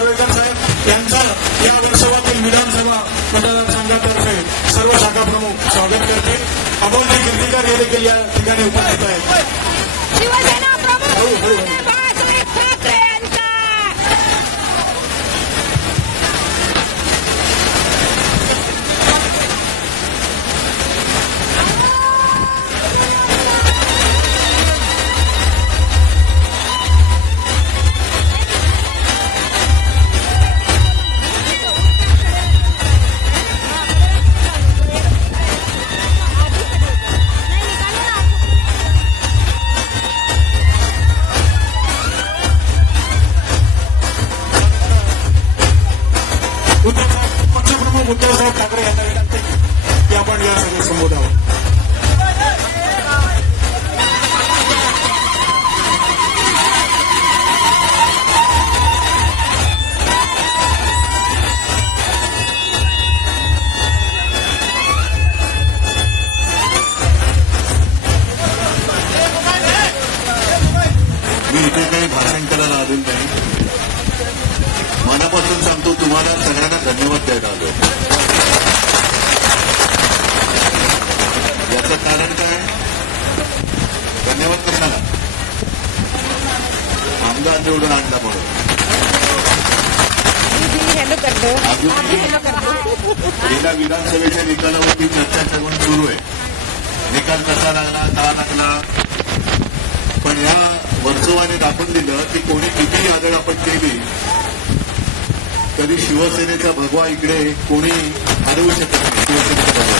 नार्वेकर साहेब यांचं या वर्सोवातील विधानसभा मतदारसंघातर्फे सर्व शाखा प्रमुख स्वागत करतील. अमोलजी कीर्तिकर हे देखील या ठिकाणी उपस्थित आहेत. शिवसेना प्रमुख हो. बाळासाहेब ठाकरे यांचा पक्षप्रमुख उद्धवसाहेब ठाकरे यांना विनंती की आपण या सगळे संबोधावं. मी इथे काही भाषण करायला आलेलं नाही. मनापासून सांगतो तुम्हाला सगळ्यांना धन्यवाद द्यायला आलो. याचं कारण काय? धन्यवाद कशाला? आमदार निवडून आणला म्हणून. गेल्या विधानसभेच्या निकालावरती चर्चा करून सुरू आहे. निकाल कसा लागला, का लागला, पण या वर्सोवाने दाखवून दिलं की कोणी कितीही आदळ आपण केली तरी शिवसेनेचा भगवा इकडे कोणी हरवू शकत नाही. शिवसेनेचा भगवा.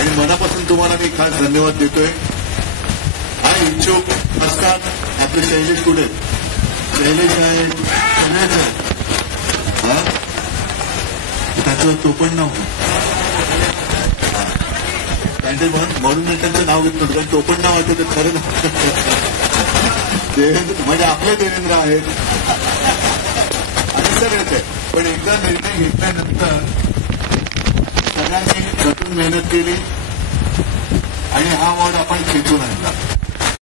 आणि मनापासून तुम्हाला मी खास धन्यवाद देतोय. हा इच्छुक असतात आपले शैलेश स्टुडंट, शैलेश आहेत, सगळेच आहेत. हा त्याचं तो पण नाव म्हणून मी त्यांचं नाव घेत नव्हतं, कारण तो पण नाव वाटतं ते खरं नाव देवेंद्र, म्हणजे आपले देवेंद्र आहेत आणि सगळेच आहे. पण एकदा निर्णय घेतल्यानंतर सगळ्यांनी कठोर मेहनत केली आणि हा वॉर्ड आपण खेचून आणला.